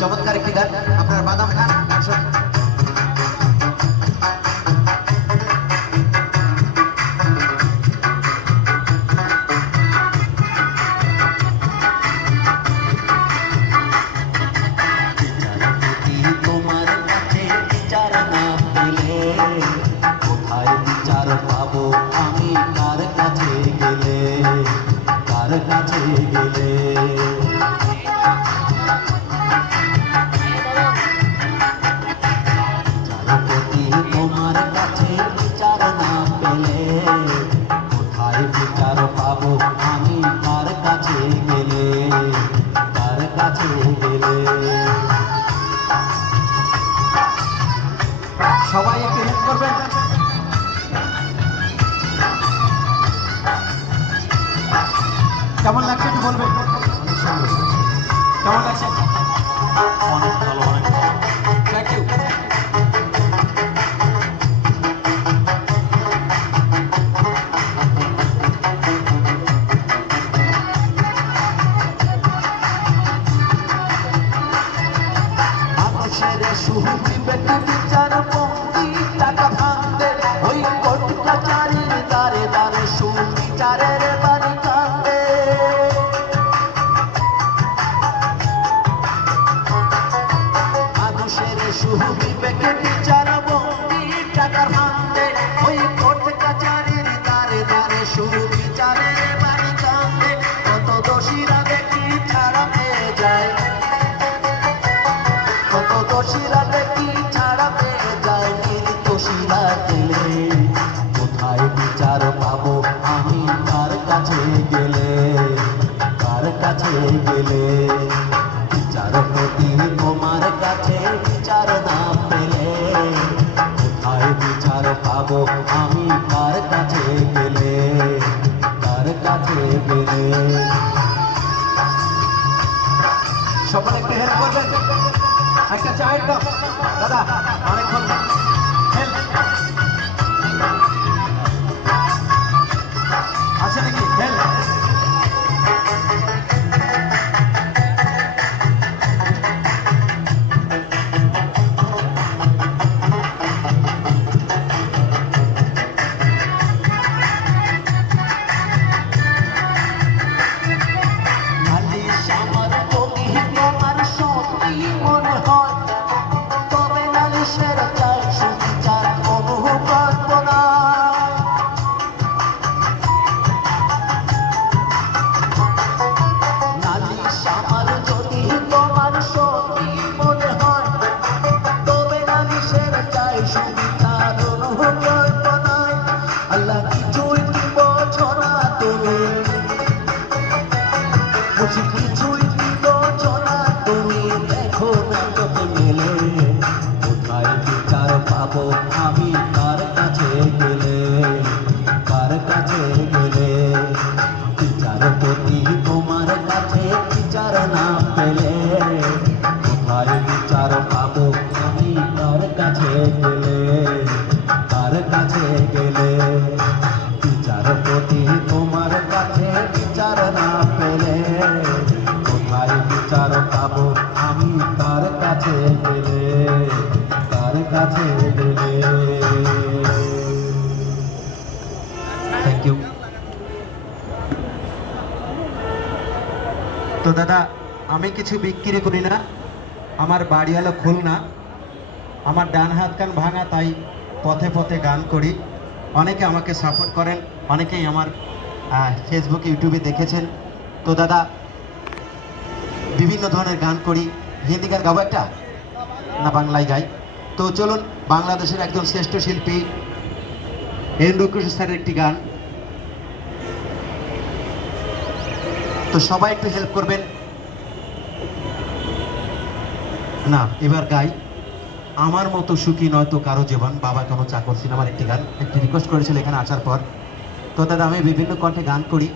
চমৎকার একটি গান আপনার বাদাম খান কাছে গেলে বিচারপতি তোমার কাছে বিচার না পেলে কোথায় বিচার পাবো আমি কার কাছে গেলে কার কাছে গেলে সবাই একটু হেল্প করবেন কেমন লাগছে একটু বলবেন কেমন লাগছে অনেক ভালো অনেক ভালো থ্যাংক ইউ মানুষের সুখী বেটি বিচার পঙ্কি টাকা ভাঙতে ওই কোর্ট কাচারির দ্বারে দ্বারে সুবিচারের বাড়ি কান্দে মানুষের সুখী বেটি বিচার পঙ্কি টাকা ভাঙতে ওই কোর্ট কাচারির দ্বারে দ্বারে সুবিচারের বাড়ি কান্দে কত দোষীরা দেখি ছাড়া পেয়ে যায় কত দোষীরা দেখি ছাড়া পেয়ে যায় নির্দোষীরা গেলে কোথায় বিচার পাবো আমি কার কাছে গেলে কার কাছে গেলে বিচারপতি তোমার কাছে বিচার না পেলে কোথায় বিচার পাবো আমি কার কাছে গেলে কার কাছে গেলে সকলে একটু হেল্প করবেন একটা চায়ের কাপ দাদা অনেকক্ষণ হেল্প আছে নাকি হেল্প আল্লাহ কিছুই দিব ছড়া তুমি বুঝি কিছুই দিব ছড়া তুমি দেখো না তোকে মেলে কোথায় বিচার পাবো আমি কার কাছে গেলে কার কাছে গেলে বিচারপতি তোমার কাছে বিচার না পেলে কোথায় বিচার পাবো আমি কার কাছে গেলে কার কাছে গেলে বিচারপতি তোমার কাছে বিচার না পেলে কোথায় বিচার পাবো আমি কার কাছে গেলে কার কাছে গেলে থ্যাংক ইউ তো দাদা আমি কিছু বিক্রি করি না আমার বাড়ি হলো খুলনা আমার ডান হাত কান ভাঙা তাই পথে পথে গান করি অনেকে আমাকে সাপোর্ট করেন অনেকেই আমার ফেসবুক ইউটিউবে দেখেছেন তো দাদা বিভিন্ন ধরনের গান করি হিন্দি গান গাবো একটা না বাংলায় গাই তো চলুন বাংলাদেশের একজন শ্রেষ্ঠ শিল্পী এন্ড্রু স্যারের একটি গান তো সবাই একটু হেল্প করবেন না এবার গাই আমার মতো সুখী নয়তো কারো জীবন বাবা কেন চাকর সিনেমার একটি গান একটি রিকোয়েস্ট করেছিল এখানে আসার পর তো দাদা আমি বিভিন্ন কণ্ঠে গান করি